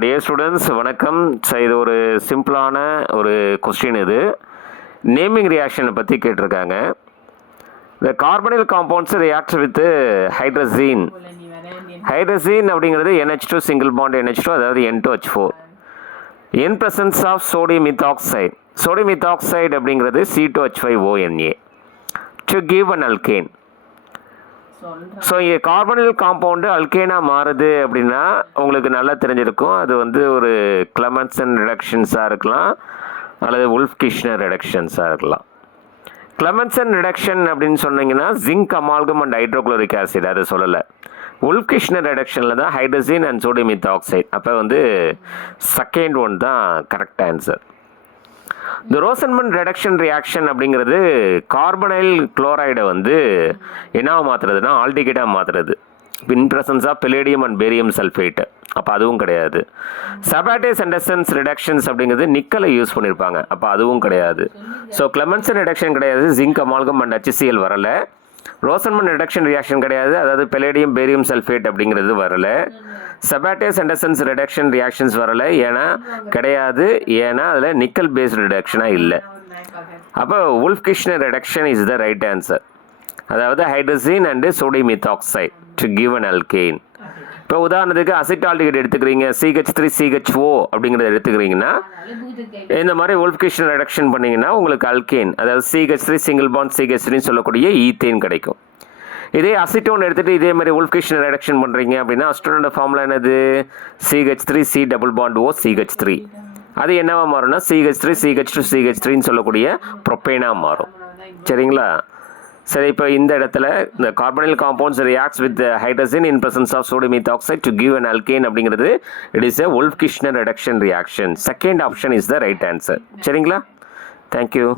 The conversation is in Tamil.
டியர் ஸ்டூடெண்ட்ஸ் வணக்கம். இது ஒரு சிம்பிளான ஒரு கொஸ்டின். இது நேமிங் ரியாக்ஷனை பற்றி கேட்டிருக்காங்க. இந்த carbonyl compounds react with hydrazine. Hydrazine அப்படிங்கிறது NH2 சிங்கிள் பாண்ட் NH2, அதாவது N2H4. In presence of sodium methoxide. Sodium methoxide அப்படிங்கிறது C2H5ONa to give an alkane. So இங்கே கார்பனில் காம்பவுண்டு அல்கேனாக மாறுது அப்படின்னா உங்களுக்கு நல்லா தெரிஞ்சிருக்கும். அது வந்து ஒரு கிளமென்சன் ரிடக்ஷன்ஸாக இருக்கலாம் அல்லது உல்ஃப்-கிஷ்னர் ரிடக்ஷன்ஸாக இருக்கலாம். கிளமென்சன் ரிடக்ஷன் அப்படின்னு சொன்னீங்கன்னா zinc amalgam and hydrochloric acid, அதை சொல்லலை. உல்ஃப்-கிஷ்னர் ரிடக்ஷனில் தான் ஹைட்ரஜன் அண்ட் சோடியம் மித்தாக்சைடு. அப்போ வந்து செகண்ட் ஒன் தான் கரெக்ட் ஆன்சர். இந்த ரோசன்மன் ரிடக்ஷன் ரியாக்ஷன் அப்படிங்கிறது கார்பனைல் குளோரைடை வந்து என்னவா மாற்றுறதுன்னா ஆல்டிகேட்டாக மாற்றுறது. In presence of palladium and barium sulphate. அப்போ அதுவும் கிடையாது. சபாட்டேஸ் அண்டர்சன்ஸ் ரிடக்ஷன்ஸ் அப்படிங்கிறது நிக்கலை யூஸ் பண்ணியிருப்பாங்க. அப்போ அதுவும் கிடையாது. ஸோ கிளமென்சன் ரிடக்ஷன் கிடையாது, ஜிங்க் அமால்கம் அண்ட் HCl வரலை. ரோசன்மன் ரிடக்ஷன் ரியாக்ஷன் கிடையாது, அதாவது பெலேடியம் பேரியம் சல்ஃபேட் அப்படிங்கிறது வரலை. சபாட்டேஸ் அண்டர்சன்ஸ் ரிடக்ஷன் ரியாக்ஷன்ஸ் வரலை, கிடையாது, ஏன்னா அதில் நிக்கல் பேஸ்ட் ரிடக்ஷனாக இல்லை. அப்போ Wolff Kishner reduction is the right answer. அதாவது hydrogen and sodium methoxide to give an alkane. இப்போ உதாரணத்துக்கு அசிட்டால்டிகேட் எடுத்துக்கிறீங்க, CH3CHO அப்படிங்கிறத எடுத்துக்கிறீங்கன்னா இந்த மாதிரி உல்ஃப்-கிஷ்னர் ரிடக்ஷன் பண்ணிங்கன்னா உங்களுக்கு அல்கேன், அதாவது CH3 சிங்கிள் பாண்ட் CH3 சொல்லக்கூடிய ஈத்தேன் கிடைக்கும். இதே அசிட்டோன் எடுத்துகிட்டு இதே மாதிரி உல்ஃப்-கிஷ்னர் ரிடக்ஷன் பண்ணுறீங்க அப்படின்னா அசிட்டோனோட ஃபார்முலா என்னது? CH3C double bond O CH3. அது என்னவா மாறும்னா CH3CH2CH3 சொல்லக்கூடிய ப்ரொப்பேனாக மாறும். சரிங்களா? சரி, இப்போ இந்த இடத்துல இந்த carbonyl compounds reacts with hydrogen in presence of sodium methoxide to give an alkane அப்படிங்கிறது it is a Wolff Kishner reduction reaction. Second option is the right answer. சரிங்களா? தேங்க்யூ.